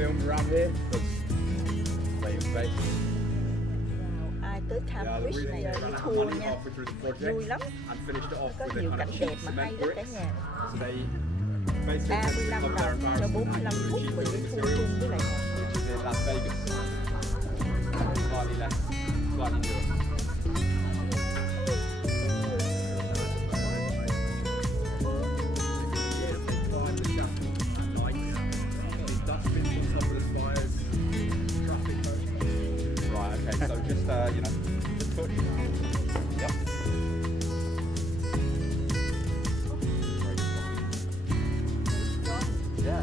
Filmed around here because they were based. Ai tới tham Wish này đi tour nha, vui lắm. Có nhiều cảnh đẹp mà hay đó cả nhà. 35 đồng cho 45 phút mình đi tour chung với lại Las Vegas. Slightly less, slightly newer. So just you know, just push. Yep. Yeah.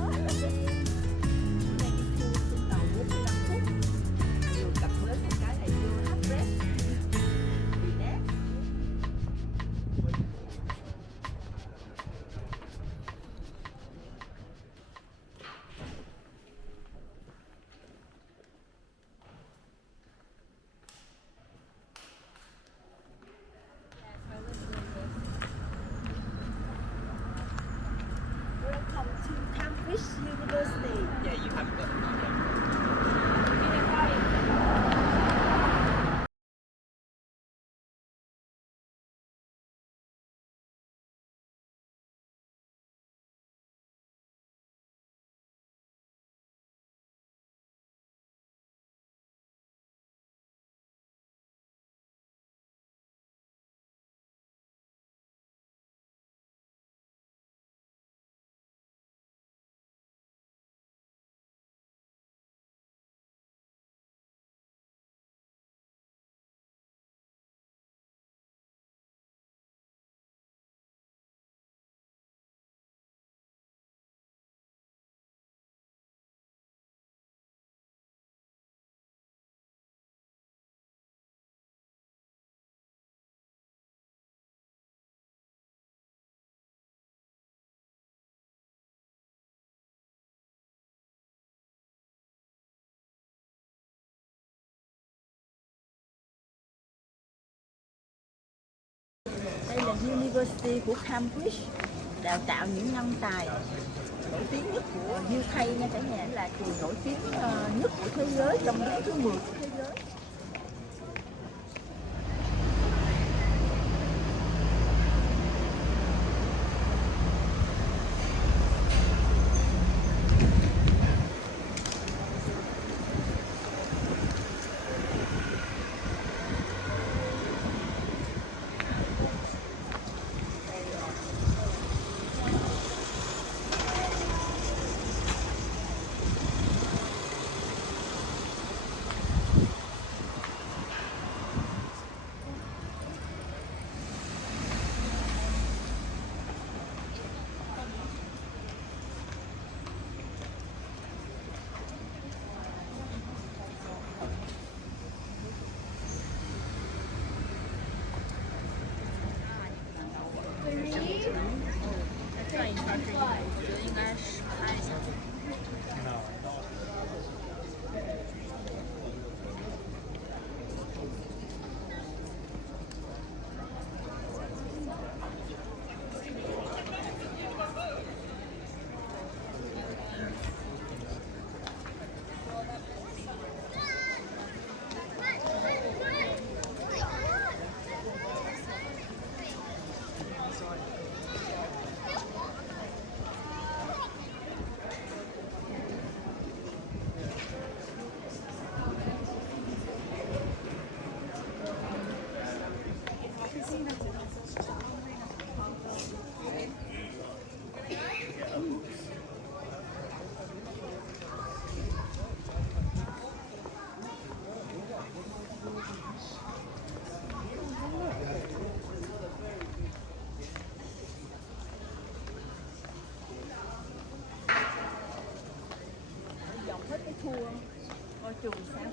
University. Yeah, you haven't got it. Đây là University của Cambridge, đào tạo những nhân tài nổi tiếng nhất của UK nha cả nhà, là trường nổi tiếng nhất của thế giới, trong đứng thứ 10 của thế giới. tour coi chùa sao.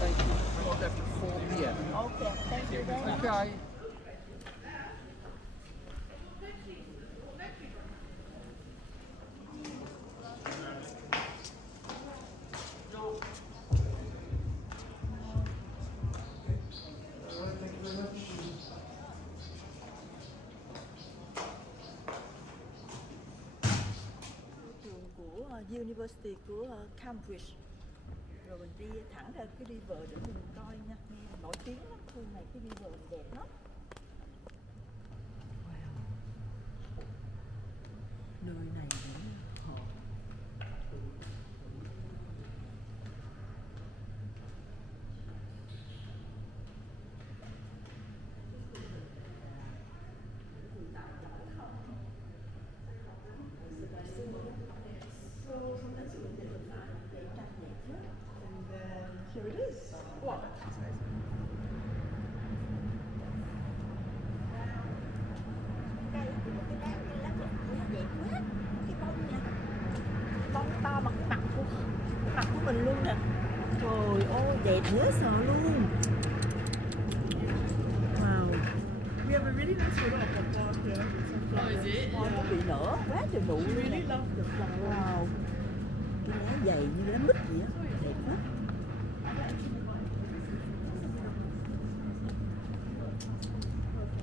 Thank you. We got left at 4 p.m. Okay, thank you very much. Okay. Trường của University của Cambridge, rồi mình đi thẳng ra cái river để mình coi nha, nghe nổi tiếng lắm, khu này cái river đẹp lắm. Wow. Nơi này cũng họ Here it is. What? Cây cái lá đẹp quá. Cái bông nha. Bông to bằng cái mặt của mình luôn nè. Trời ơi đẹp dễ sợ luôn. Wow. We have a really nice photo of the flower here. Oh, is it? Hoa nó bị nở quá trời nụ We luôn really nè. love the flower. Wow. Cái lá dày như lá mít vậy á. Đẹp quá.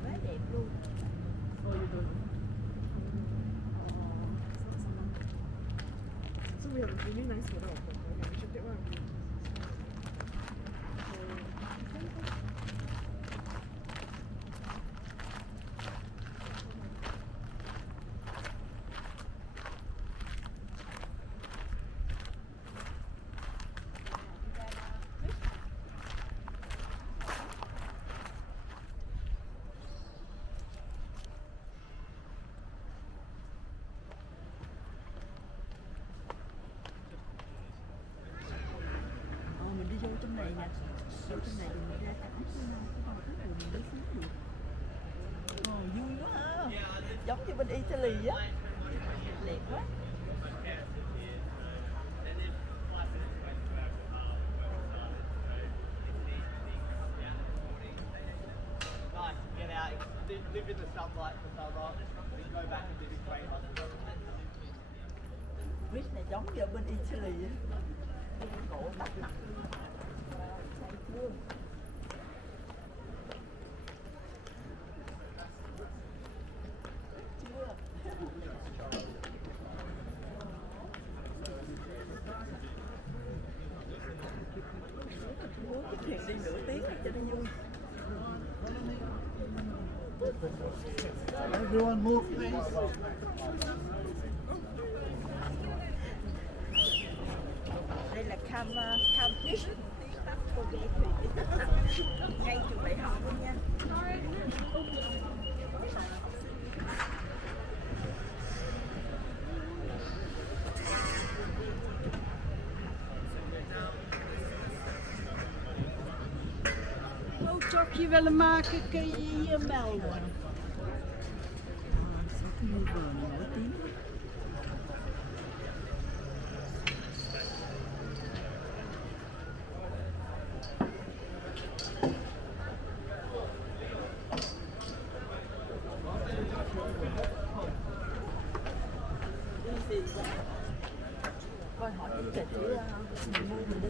Quá đẹp luôn. Oh, you don't. So we have a really nice photo of the flower. We should take one of these. Mình đi vô trong này nè, vô trong này thì mình ra cổng cái con cuối cùng mình đi xuống được. Vui quá ha, giống như bên Italy á, đẹp quá. Nice, get out, live in the sunlight for summer, then go back and live in grey London. Bridge này giống như ở bên Italy á, cổ bắt mặt. Say chưa? Chưa. Muốn cái thuyền đi nửa tiếng cho nó vui. Everyone move, please. Đây là Cambridge, bắt cô ghé thuyền ngay trường đại học luôn nha. Fotootje willen maken kun je hier melden. Sao cái river này nổi tiếng lắm. Coi hỏi cái trịch của mình mua mình đi.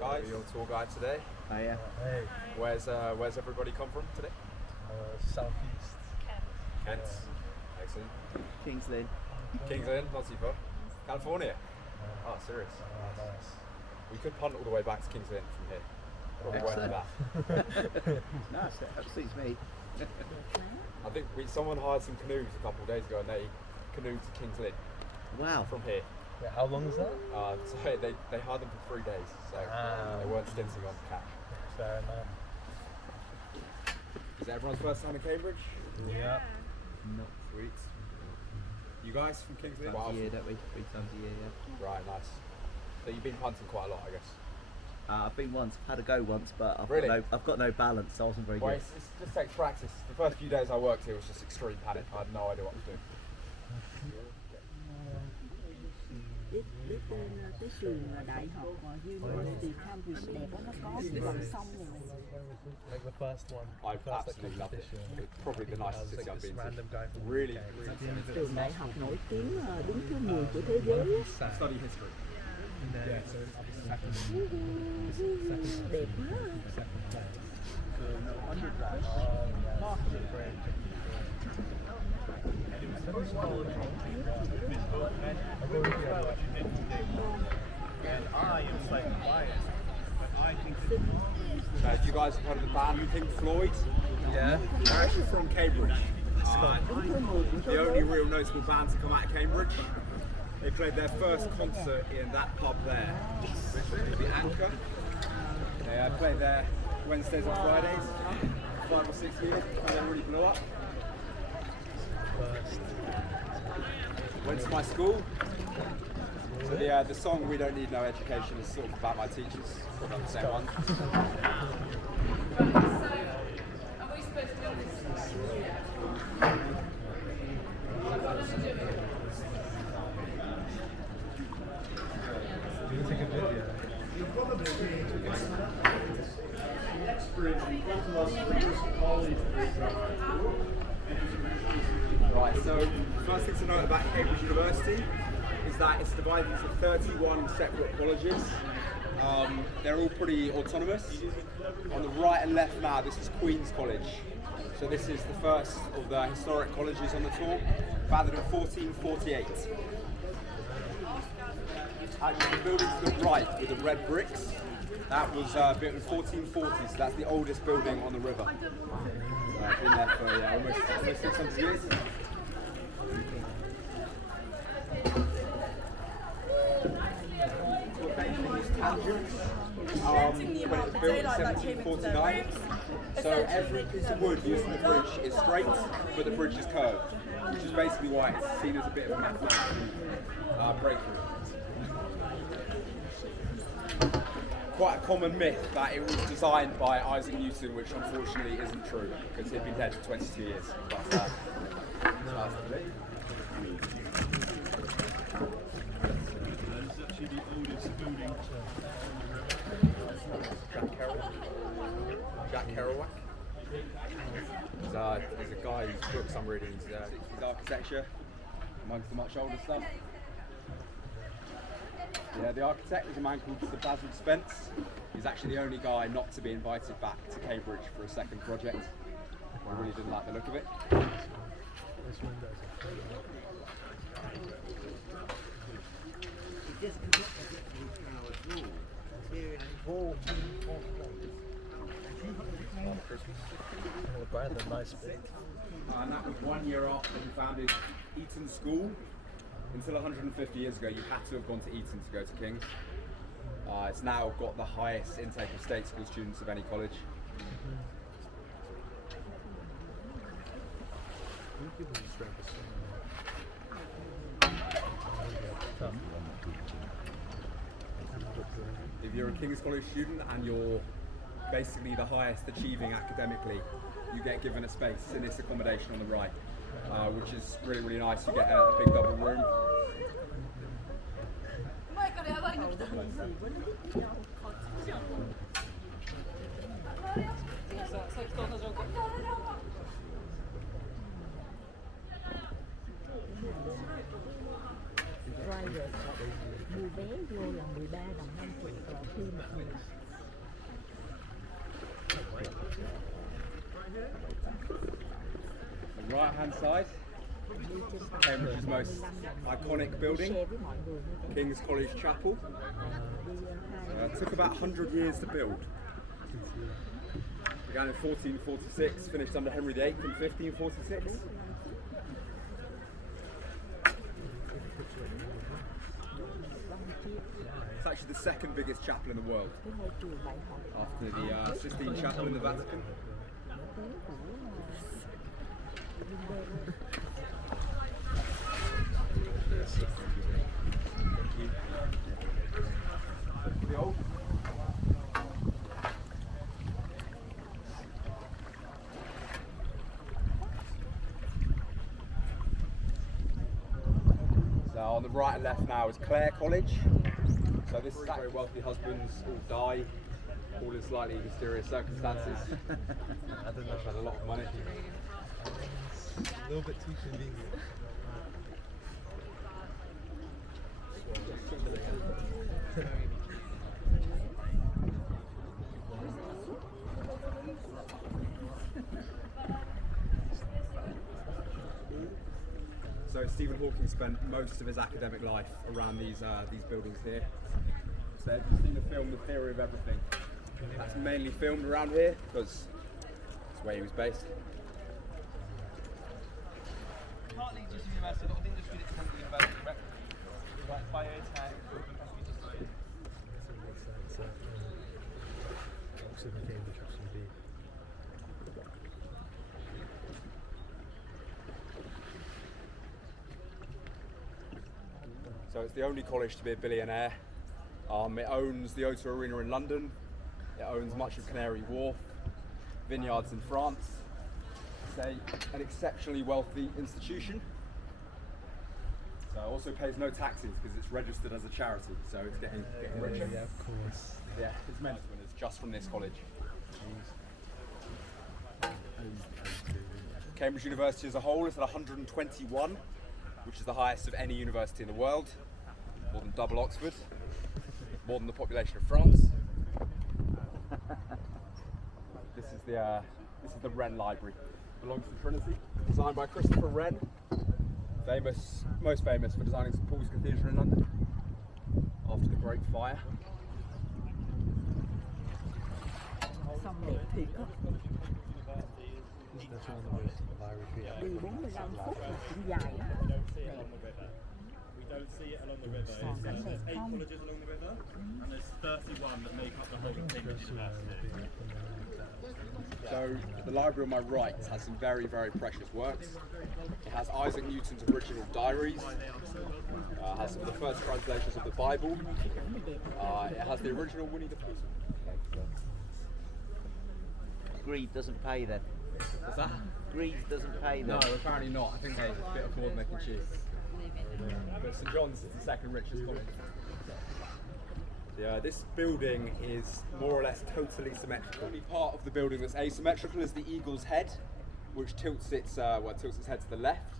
guys, your tour guide today. Oh yeah. Hey, Where's everybody come from today? southeast. Kent. Excellent. Kings Lynn. Kings Lynn, not too far. California. Oh, serious. Nice. We could punt all the way back to Kings Lynn from here. Probably won't do Excellent. that. Nice, that suits me. I think someone hired some canoes a couple of days ago and they canoed to Kings Lynn Wow. from here. Yeah, how long is that? So they hired them for 3 days, so they weren't stinting on cash. Fair enough. Is it everyone's first time in Cambridge? Yeah. Not Sweet. You guys from Kings Lynn? times a year, don't we? 3 times a year, yeah. Right, nice. So you've been punting quite a lot, I guess. I've been once, had a go once, but Really? I've got no balance, so I wasn't very Well, good. it just takes practice. The first few days I worked here was just extreme panic. I had no idea what I was doing. Biết cái trường đại học University Cambridge đẹp đó, nó có cái dòng sông này. Like the first one. I first absolutely loved it. competition. It's probably the I was nicest like city I've this been random to. guy from the Really, UK. really. Trường đại học nổi tiếng đứng thứ 10 của thế giới á. Sad. Study history. And then Yeah. so second Đẹp quá. second place. Undergrad. And I am slightly biased, but I think You guys have heard of the band Pink Floyd? Yeah. They're actually from Cambridge. The only real notable band to come out of Cambridge. They played their first concert in that pub there, which was the Anchor. They played there Wednesdays and Fridays, 5 or 6 years before they really blew up. First. Went to my school. So the song "We Don't Need No Education" is sort of about my teachers, probably the same one. Do you take a video? Right, so first thing to note about Cambridge University is that it's divided into 31 separate colleges. They're all pretty autonomous. On the right and left now, this is Queen's College. So this is the first of the historic colleges on the tour, founded in 1448. Actually, the building to the right with the red bricks, that was built in 1440, so that's the oldest building on the river. Been there for almost 600 years. When it was built in 1749. So every piece of wood used in the bridge is straight, but the bridge is curved, which is basically why it's seen as a bit of a mathematical breakthrough. Quite a common myth that it was designed by Isaac Newton, which unfortunately isn't true, because he'd been dead for 22 years. But, that's the bit. actually the oldest building. Jack Kerouac. He's a guy whose books I'm reading. He's architecture, amongst the much older stuff. Yeah, the architect was a man called Sir Basil Spence. He's actually the only guy not to be invited back to Cambridge for a second project. I really didn't like the look of it. This windows are quite a nice bit. And that was 1 year after he founded Eton School. Until 150 years ago, you had to have gone to Eton to go to King's. It's now got the highest intake of state school students of any college. If you're a King's College student and you're basically the highest achieving academically, you get given a space in this accommodation on the right, which is really, really nice. You get a big double room. vé vô là 13 đồng 5 triệu rồi khi một người. The right hand side, Cambridge's most iconic building, Share với mọi người như thế. King's College Chapel. Took about 100 years to build. Began in 1446, finished under Henry VIII in 1546. It's actually the second biggest chapel in the world, Cái ngôi chùa Đại học after the Sistine Chapel in the Vatican. The old. So on the right and left now is Clare College. So this is very wealthy husbands all die, all in slightly mysterious circumstances. I don't know. Had a lot of money. A little bit too convenient. So Stephen Hawking spent most of his academic life around these buildings here. So if you've seen the film The Theory of Everything, that's mainly filmed around here because it's where he was based. Partly just university, but I think just because it's university directly. Like biotech, So Oxford and Cambridge have some beef. So it's the only college to be a billionaire. It owns the O2 Arena in London. It owns much of Canary Wharf, vineyards in France. It's an exceptionally wealthy institution. So it also pays no taxes because it's registered as a charity. So it's getting richer. Yeah, of course. Yeah, it's meant when it's just from this college. Cambridge University as a whole is at 121, which is the highest of any university in the world, more than double Oxford, more than the population of France. This is the Wren Library. It belongs to Trinity, designed by Christopher Wren, most famous for designing St Paul's Cathedral in London after the Great Fire. xong đẹp thiệt á. That's one of the most library. Đi 45 phút là cũng dài á. We don't see it along the river. Còn It's, cảnh đẹp there's 8 không? colleges along the river, and there's 31 that make up the whole of Cambridge University. So the library on my right has some very, very precious works. It has Isaac Newton's original diaries. Has some of the first translations of the Bible. It has the original Winnie the Pooh. Greed doesn't pay then. What's that? Greed doesn't pay No, then. apparently not. I think they bit afford making cheese. But St John's is the second richest college. Yeah, this building is more or less totally symmetrical. The only part of the building that's asymmetrical is the eagle's head, which tilts its head to the left,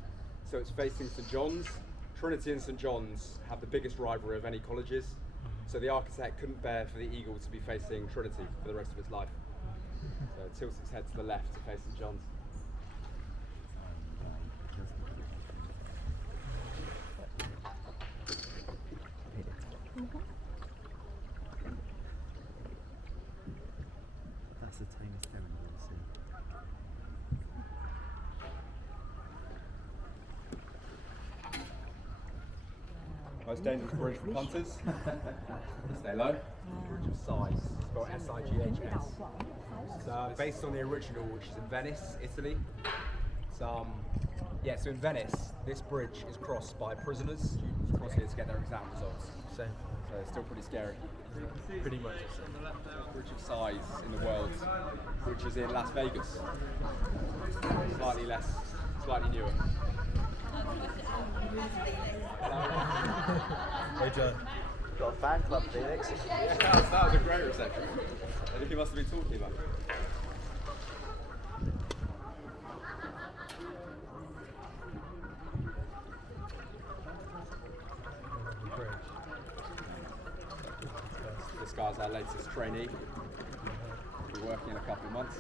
so it's facing St John's. Trinity and St John's have the biggest rivalry of any colleges, so the architect couldn't bear for the eagle to be facing Trinity for the rest of its life. So it tilts its head to the left to face St John's. That's the tiniest stone I've ever seen. Most dangerous bridge for punters. Stay low. Bridge of Sighs. Spelled S-I-G-H-S. It's based on the original, which is in Venice, Italy. So in Venice, this bridge is crossed by prisoners, students cross here to get their exam results. Same. So it's still pretty scary. Pretty much the same. Bridge of Sighs in the world, which is in Las Vegas. Slightly newer. Hey John. Got a fan club, Felix. Yeah, that was a great reception. I think he must have been talking about it. The bridge. this guy's our latest trainee. We'll be working in a couple of months.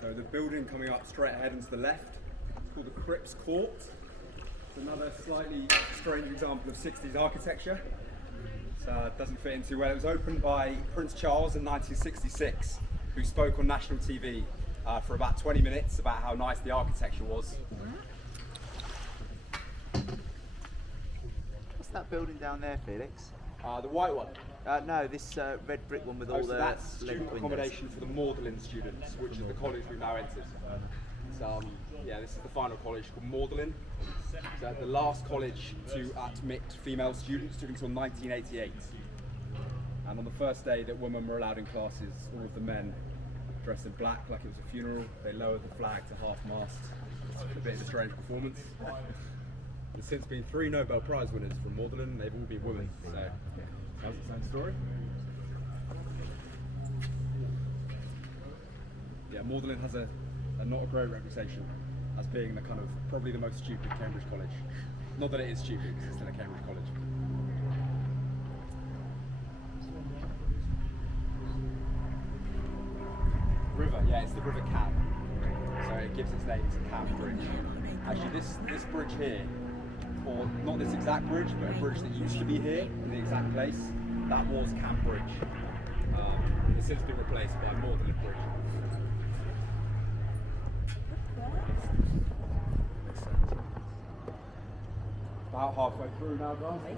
So the building coming up straight ahead and to the left, it's called the Cripps Court. It's another slightly strange example of 60s architecture. It doesn't fit in too well. It was opened by Prince Charles in 1966, who spoke on national TV for about 20 minutes about how nice the architecture was. What's that building down there, Felix? The white one. No, this red brick one with all So the that's link student windows. accommodation for the Magdalen students, which is the college we've now entered. So yeah, this is the final college called Magdalen. So the last college to admit female students took until 1988. And on the first day that women were allowed in classes, all of the men dressed in black like it was a funeral. They lowered the flag to half-mast. It's a bit of a strange performance. There's since been 3 Nobel Prize winners from Magdalen. They've all been women. So how's the same story? Yeah, Magdalen has a not a great reputation as being the kind of probably the most stupid Cambridge college. Not that it is stupid, because it's still a Cambridge college. River, yeah, it's the River Cam. So it gives its name to Cam Bridge. Actually, this bridge here, or not this exact bridge, but a bridge that used to be here in the exact place, that was Cam Bridge. It's since been replaced by Magdalen Bridge. About halfway through now, guys.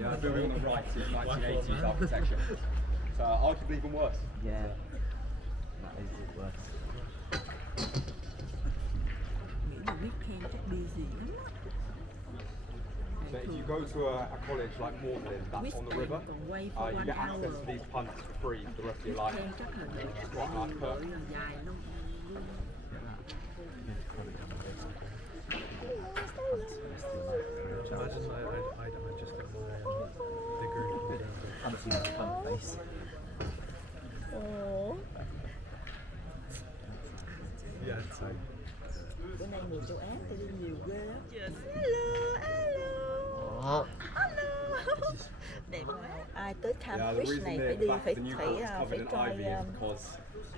Yeah, the building on the right is 1980s architecture. So arguably even worse. Yeah, that is it worse. Nghĩ là weekend chắc busy lắm á. So if you go to a college like Magdalen that's on the river, you get access to these punts for free for the rest of your life. Weekend chắc là để It's quite a nice perk. dài luôn. Imagine I just got my degree. Haven't seen that pun face. Ồ, Yeah, it's like bữa nay người châu Á tôi đi nhiều ghê á. Hello, hello. Hello. Đẹp quá. Ai tới Yeah, the Cambridge reason này the phải đi back phải of the new phải court is covered phải in coi ivy is because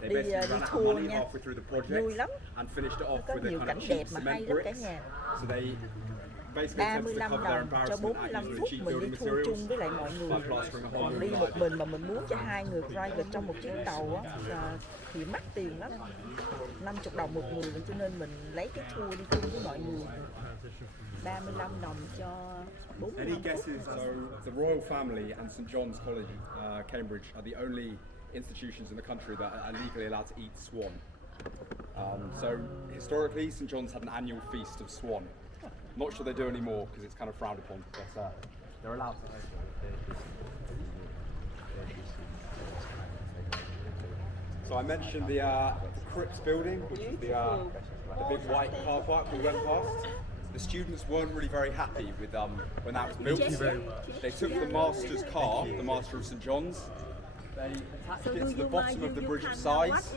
they đi basically đi ran out of tour money nha. halfway through the Vui project lắm. and finished it off Có with a nhiều kind cảnh of đẹp cheap mà cement hay lắm cả bricks. nhà. So they basically attempted to 35 cover their đồng cho embarrassment 45 at using phút cheap mình đi building tour materials chung với lại mọi người. by plastering a hole Còn in đi the một ivy. mình mà mình muốn cho 2 người private trong một chuyến tàu á thì mắc tiền lắm. 50 đồng một người cho nên mình lấy cái tour đi chung với mọi người. 35 đồng cho 45 Any phút. guesses? So the royal family and St John's College, Cambridge, are the only institutions in the country that are legally allowed to eat swan. So historically, St John's had an annual feast of swan. Not sure they do anymore because it's kind of frowned upon, but they're allowed to. So I mentioned the Cripps building, which is the big white car park we went past. The students weren't really very happy with when that was built. Thank you very much. They took the master's car, the master of St John's. They attached it to the bottom of the Bridge of Sighs,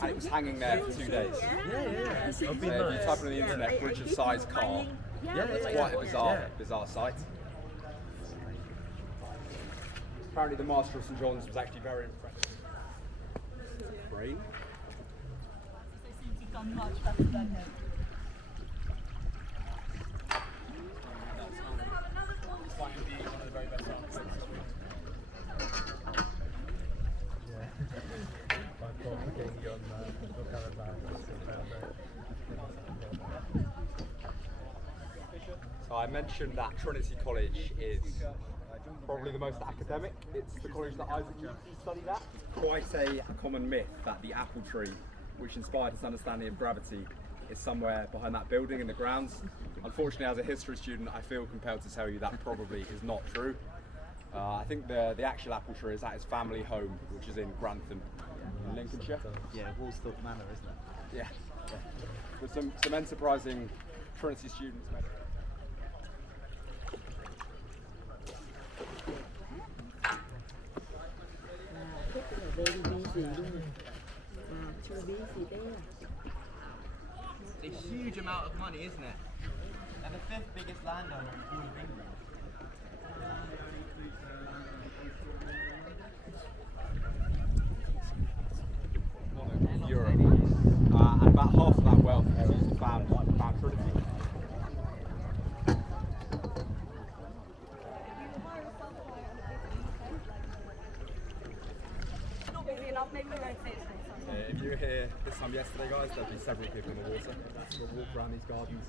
and it was hanging there for 2 days. yeah. So It'll be if you nice. type in the internet, Bridge of Sighs car, it's quite a bizarre sight. Apparently the master of St John's was actually very impressed. Brain. My fault for getting you on look at that. So I mentioned that Trinity College is probably the most academic. It's the college that Isaac Newton studied at. Quite a common myth that the apple tree, which inspired his understanding of gravity, is somewhere behind that building in the grounds. Unfortunately, as a history student, I feel compelled to tell you that probably is not true. I think the actual apple tree is at his family home, which is in Grantham, in Lincolnshire. Yeah, Woolsthorpe Manor, isn't it? Yeah. With some enterprising Trinity students, mate. Very busy luôn. Too busy there. It's a huge amount of money, isn't it? And the fifth biggest landowner in all of England. Europe. And about half of that wealth is found Trinity. If you were here this time yesterday, guys, there'd be several people in the water. We'll walk around these gardens.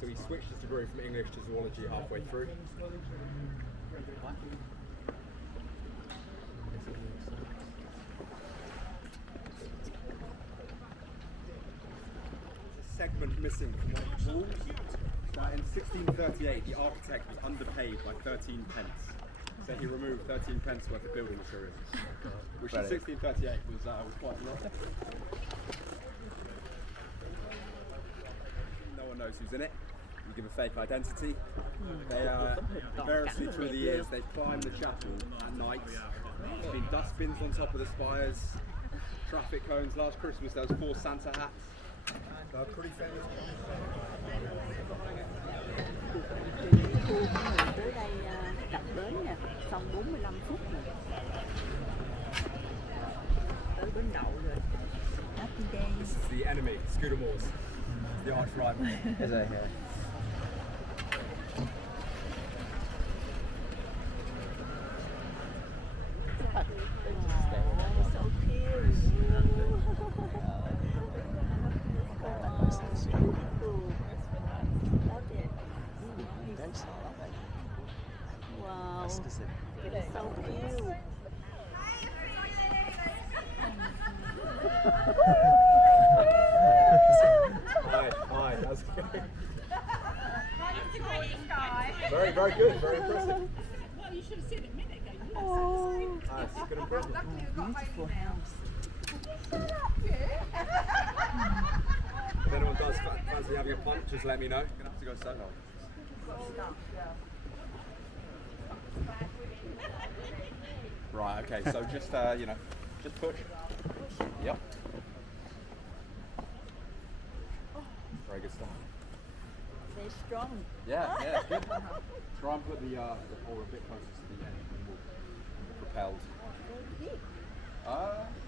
So he switched his degree from English to zoology halfway through. Segment missing from one of the walls. In 1638, the architect was underpaid by 13 pence. So he removed 13 pence worth of building materials, which in 1638 was quite a lot. No one knows who's in it. You give a fake identity. They variously through the years they've climbed the chapel at night. There's been dustbins on top of the spires, traffic cones. Last Christmas there was 4 Santa hats. They're pretty famous. Tới đây cập bến nè, xong 45 phút nè. Tới bến đậu rồi. Happy days. This is the enemy, Scooter Moors. The arch rival. Is it here? So wow, it's so cute. Hi, how's it going? Very, very good, very impressive. Well, you should have seen it a minute ago. Oh, Nice, good improvement. beautiful house. If anyone does fancy having a punt, just let me know. You're gonna have to go solo. Right, okay, so just, just push. Yep. Very good stuff. They're strong. Yeah, good. Try and put the oar a bit closer to the end and we'll be propelled.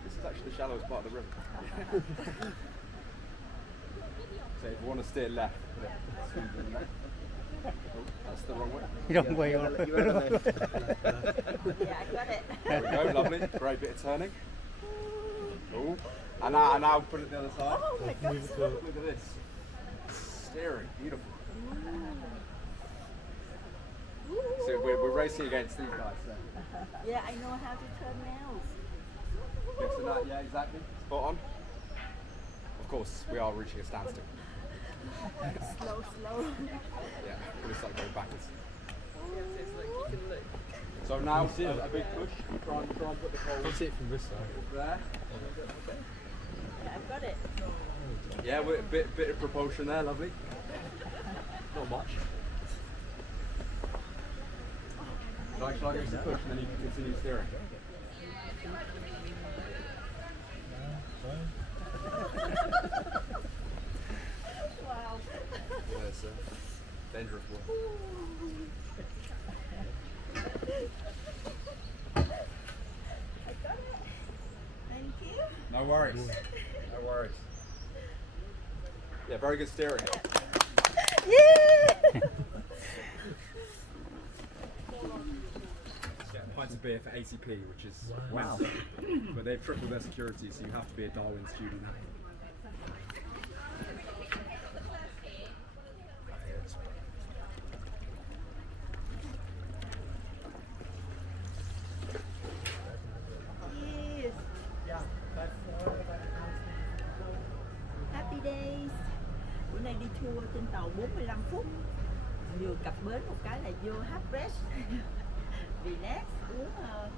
This is actually the shallowest part of the river. So if you want to steer left, put it smoothly left. Oh, that's the wrong way. Wrong way. Yeah, I got it. There we go, lovely. Great bit of turning. Oh, and now put it the other side. Oh my God. Look at this. Steering, beautiful. So we're racing against these guys. So. Yeah, I know how to turn nails. Guessing that, yeah, exactly. Spot on. Of course, we are reaching a standstill. Slow. Yeah, it looks like going backwards. So now a big push. Try and put the pole. I'll see it from this side. There. Yeah, I've got it. Yeah, with a bit of propulsion there, lovely. Not much. Shall I give you some push and then you can continue steering? Wow. Yeah, it's a dangerous one. I got it. Thank you. No worries. No worries. Yeah, very good steering. Yeah. Pints of beer for 80p, which is Wow. but they've tripled their security, so you have to be a Darwin student now. Yes. Happy days. Bữa nay đi tour trên tàu 45 phút. Vừa cập bến một cái là vô hát rest. relax, uống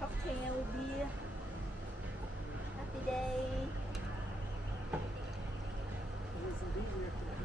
cocktail, beer. Happy day. Is it easier for